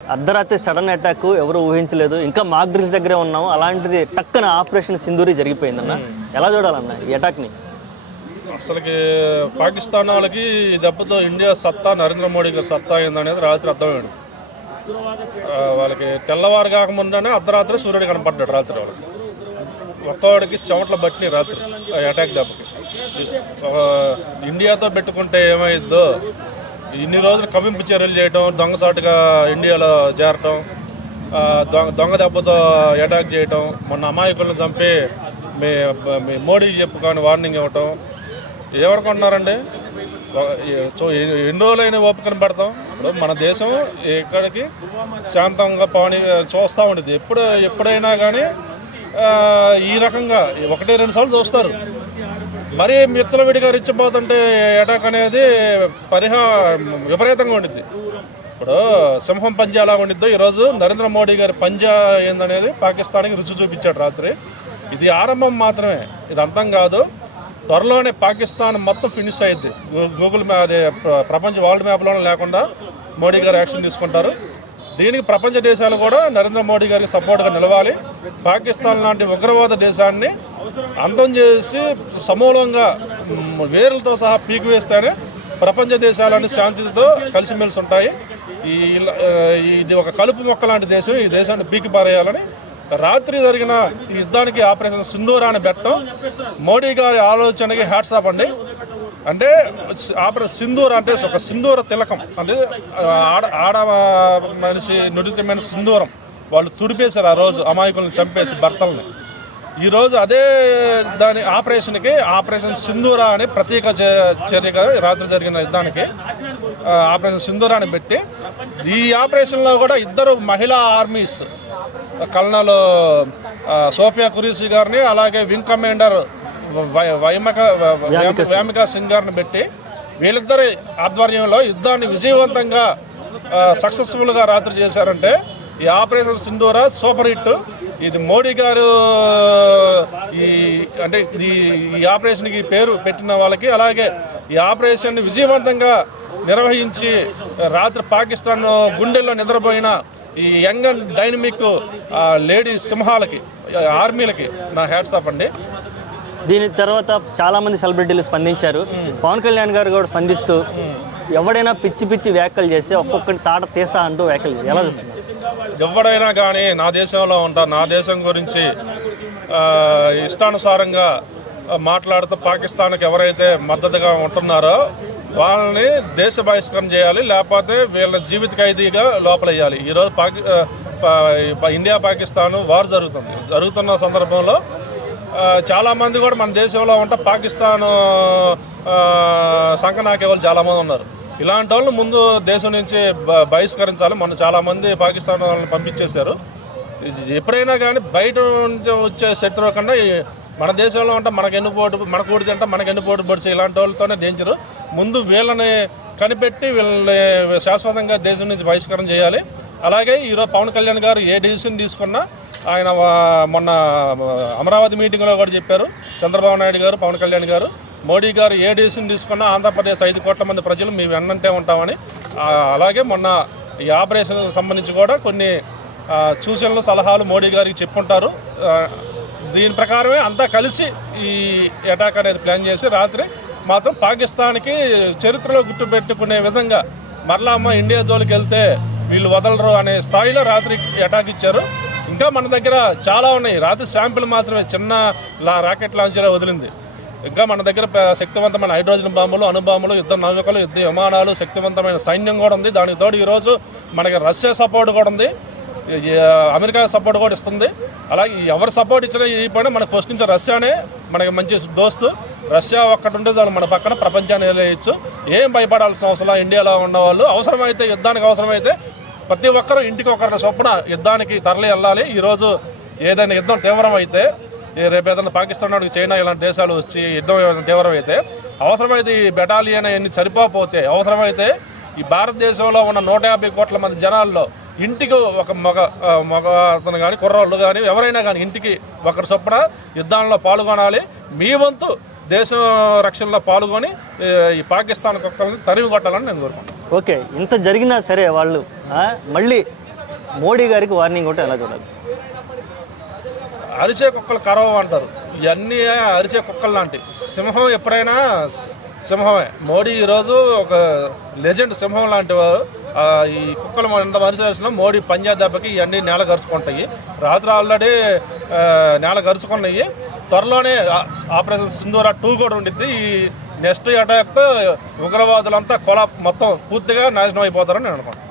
అర్ధరాత్రి sudden attack ఎవరు ఊహించలేదు. ఇంకా మాక్ డ్రిల్స్ దగ్గరే ఉన్నాము. అలాంటిది టక్కన ఆపరేషన్ సింధూరి జరిగిపోయిందన్న. ఎలా చూడాలన్న ఈ అటాక్ని? అసలుకి పాకిస్తాన్ వాళ్ళకి ఈ దెబ్బతో ఇండియా సత్తా, నరేంద్ర మోడీ గారి సత్తా ఏందనేది రాత్రి అర్థమయ్యాడు. వాళ్ళకి తెల్లవారు కాకముందనే అర్ధరాత్రి సూర్యుడు కనపడ్డాడు. రాత్రి వాళ్ళకి ఒక్కవాడికి చెమటలు పట్టినాయి రాత్రి అటాక్ దెబ్బకి. ఇండియాతో పెట్టుకుంటే ఏమైద్దో, ఇన్ని రోజులు కవింపు చర్యలు చేయటం, దొంగసాటుగా ఇండియాలో చేరటం, దొంగ దెబ్బతో అటాక్ చేయటం, మొన్న అమాయకులను చంపి మీ మోడీకి చెప్పుకొని వార్నింగ్ ఇవ్వటం, ఏమనుకుంటున్నారండి? సో ఎన్ని రోజులైనా ఓపికను పెడతాం. ఇప్పుడు మన దేశం ఇక్కడికి శాంతంగా పవని చూస్తూ ఉంటుంది. ఎప్పుడైనా కానీ ఈ రకంగా 1-2 సార్లు చూస్తారు. మరీ విచ్చలవిడిగా రెచ్చిపోతుంటే అటాక్ అనేది విపరీతంగా ఉండిద్ది. ఇప్పుడు సింహం పంజా ఎలా ఉండిద్దో ఈరోజు నరేంద్ర మోడీ గారి పంజా ఏందనేది పాకిస్తాన్కి రుచి చూపించాడు రాత్రి. ఇది ఆరంభం మాత్రమే, ఇది అంతం కాదు. త్వరలోనే పాకిస్తాన్ మొత్తం ఫినిష్ అయ్యిద్ది. గూగుల్ అదే ప్రపంచ వరల్డ్ మ్యాప్లోనే లేకుండా మోడీ గారు యాక్షన్ తీసుకుంటారు. దీనికి ప్రపంచ దేశాలు కూడా నరేంద్ర మోడీ గారికి సపోర్ట్గా నిలవాలి. పాకిస్తాన్ లాంటి ఉగ్రవాద దేశాన్ని అంతం చేసి సమూలంగా వేరులతో సహా పీకి వేస్తేనే ప్రపంచ దేశాలన్నీ శాంతితో కలిసిమెలిసి ఉంటాయి. ఇది ఒక కలుపు మొక్క లాంటి దేశం. ఈ దేశాన్ని పీకి పారేయాలని రాత్రి జరిగిన యుద్ధానికి ఆపరేషన్ సింధూర్ అని పెట్టడం మోడీ గారి ఆలోచనకి హ్యాట్స్ ఆఫ్ అండి. అంటే ఆపరేషన్ సింధూర్ అంటే ఒక సింధూర తిలకం, అంటే ఆడ మనిషి నుడితమైన సింధూరం వాళ్ళు తుడిపేశారు ఆ రోజు, అమాయకులను చంపేసి భర్తల్ని. ఈరోజు అదే దాని ఆపరేషన్ సింధూర అని ప్రతీక చర్యగా రాత్రి జరిగిన యుద్ధానికి ఆపరేషన్ సింధూర అని పెట్టి, ఈ ఆపరేషన్లో కూడా 2 మహిళా ఆర్మీస్, కల్నల్ సోఫియా కురీషి గారిని, అలాగే వింగ్ కమాండర్ వ్యామికా సింగ్ గారిని పెట్టి వీళ్ళిద్దరి ఆధ్వర్యంలో యుద్ధాన్ని విజయవంతంగా సక్సెస్ఫుల్గా రాత్రి చేశారంటే ఈ ఆపరేషన్ సింధూర సూపర్ హిట్. ఇది మోడీ గారు ఈ ఆపరేషన్కి పేరు పెట్టిన వాళ్ళకి, అలాగే ఈ ఆపరేషన్ని విజయవంతంగా నిర్వహించి రాత్రి పాకిస్తాన్ గుండెల్లో నిద్రపోయిన ఈ యంగ్ అండ్ డైనమిక్ లేడీ సింహాలకి, ఆర్మీలకి నా హ్యాట్స్ ఆఫ్ అండి. దీని తర్వాత చాలామంది సెలబ్రిటీలు స్పందించారు. పవన్ కళ్యాణ్ గారు కూడా స్పందిస్తూ ఎవడైనా పిచ్చి పిచ్చి వ్యాఖ్యలు చేస్తే ఒక్కొక్కటి తాట తీస్తా అంటూ వ్యాఖ్యలు ఎలా చూస్తున్నారు? ఎవడైనా కానీ నా దేశంలో ఉంటా, నా దేశం గురించి ఇష్టానుసారంగా మాట్లాడుతూ పాకిస్తాన్కి ఎవరైతే మద్దతుగా ఉంటున్నారో వాళ్ళని దేశ బహిష్కరణ చేయాలి, లేకపోతే వీళ్ళ జీవిత ఖైదీగా లోపలయ్యాలి. ఈరోజు ఇండియా పాకిస్తాన్ వార్ జరుగుతున్న సందర్భంలో చాలామంది కూడా మన దేశంలో ఉంటే పాకిస్తాన్ సంకనాకే వాళ్ళు చాలామంది ఉన్నారు. ఇలాంటి వాళ్ళు ముందు దేశం నుంచి బహిష్కరించాలి. మొన్న చాలామంది పాకిస్తాన్ వాళ్ళని పంపించేశారు. ఎప్పుడైనా కానీ బయట నుంచి వచ్చే శత్రువు కన్నా మన దేశంలో ఉంటే మనకు ఊడి తింటే మనకు ఎన్నుపోటు పొడిచే ఇలాంటి వాళ్ళతోనే డేంజరు. ముందు వీళ్ళని కనిపెట్టి వీళ్ళని శాశ్వతంగా దేశం నుంచి బహిష్కరణ చేయాలి. అలాగే ఈరోజు పవన్ కళ్యాణ్ గారు ఏ డిసిషన్ తీసుకున్నా, ఆయన మొన్న అమరావతి మీటింగ్లో కూడా చెప్పారు, చంద్రబాబు నాయుడు గారు, పవన్ కళ్యాణ్ గారు, మోడీ గారు ఏ డిసిషన్ తీసుకున్నా ఆంధ్రప్రదేశ్ 5 కోట్ల మంది ప్రజలు మీ వెన్నంటే ఉంటామని. అలాగే మొన్న ఈ ఆపరేషన్కి సంబంధించి కూడా కొన్ని సూచనలు, సలహాలు మోడీ గారికి చెప్పుంటారు. దీని ప్రకారమే అంతా కలిసి ఈ అటాక్ అనేది ప్లాన్ చేసి రాత్రి మాత్రం పాకిస్తాన్కి చరిత్రలో గుర్తుపెట్టుకునే విధంగా మరలా ఇండియా జోలికి వెళ్తే వీళ్ళు వదలరు అనే స్థాయిలో రాత్రి అటాక్ ఇచ్చారు. ఇంకా మన దగ్గర చాలా ఉన్నాయి. రాత్రి శాంపిల్ మాత్రమే చిన్న రాకెట్ లాంచరే వదిలింది. ఇంకా మన దగ్గర శక్తివంతమైన హైడ్రోజన్ బాంబులు, అణుబాంబులు, యుద్ధ నౌకలు, యుద్ధ విమానాలు, శక్తివంతమైన సైన్యం కూడా ఉంది. దానికి తోడు ఈరోజు మనకి రష్యా సపోర్ట్ కూడా ఉంది, అమెరికా సపోర్ట్ కూడా ఇస్తుంది. అలాగే ఎవరు సపోర్ట్ ఇచ్చినా ఈ పైన మనకు ఫస్ట్ నుంచి రష్యానే మనకి మంచి దోస్తు. రష్యా ఒక్కటి ఉంటే చాలు మన పక్కన ప్రపంచాన్ని వెళ్ళేయచ్చు. ఏం భయపడాల్సిన అవసరం. ఇండియాలో ఉన్నవాళ్ళు అవసరమైతే, యుద్ధానికి అవసరమైతే ప్రతి ఒక్కరూ ఇంటికి ఒకరి చొప్పున యుద్ధానికి తరలి వెళ్ళాలి. ఈరోజు ఏదైనా యుద్ధం తీవ్రమైతే, రేపు ఏదైనా పాకిస్తాన్ నాడు, చైనా ఇలాంటి దేశాలు వచ్చి యుద్ధం తీవ్రమైతే, అవసరమైతే ఈ బెటాలియన్ అన్ని సరిపోతే, అవసరమైతే ఈ భారతదేశంలో ఉన్న 150 కోట్ల మంది జనాల్లో ఇంటికి ఒక మగ అతను కానీ, కుర్రోళ్ళు కానీ, ఎవరైనా కానీ ఇంటికి ఒకరి చొప్పున యుద్ధాల్లో పాల్గొనాలి. మీ వంతు దేశం రక్షణలో పాల్గొని ఈ పాకిస్తాన్ కుక్కల్ని తరిమి కొట్టాలని నేను కోరుకుంటున్నాను. ఓకే, ఇంత జరిగినా సరే వాళ్ళు మళ్ళీ మోడీ గారికి వార్నింగ్ ఒకటి ఎలా చూడాలి? అరిసే కుక్కలు కరవ అంటారు, ఇవన్నీ అరిసే కుక్కలు లాంటి. సింహం ఎప్పుడైనా సింహమే. మోడీ ఈరోజు ఒక లెజెండ్, సింహం లాంటి వారు. ఈ కుక్కలు ఎంత మనిషి అరిసినా మోడీ పంజాబ్ దెబ్బకి ఇవన్నీ నేల గరుచుకుంటాయి. రాత్రి ఆల్రెడీ నేల గరుచుకున్నాయి. త్వరలోనే ఆపరేషన్ సింధూరా 2 కూడా ఉండిద్ది. ఈ నెక్స్ట్ అటాక్ ఉగ్రవాదులంతా మొత్తం పూర్తిగా నాశనం అయిపోతారని నేను అనుకుంటున్నాను.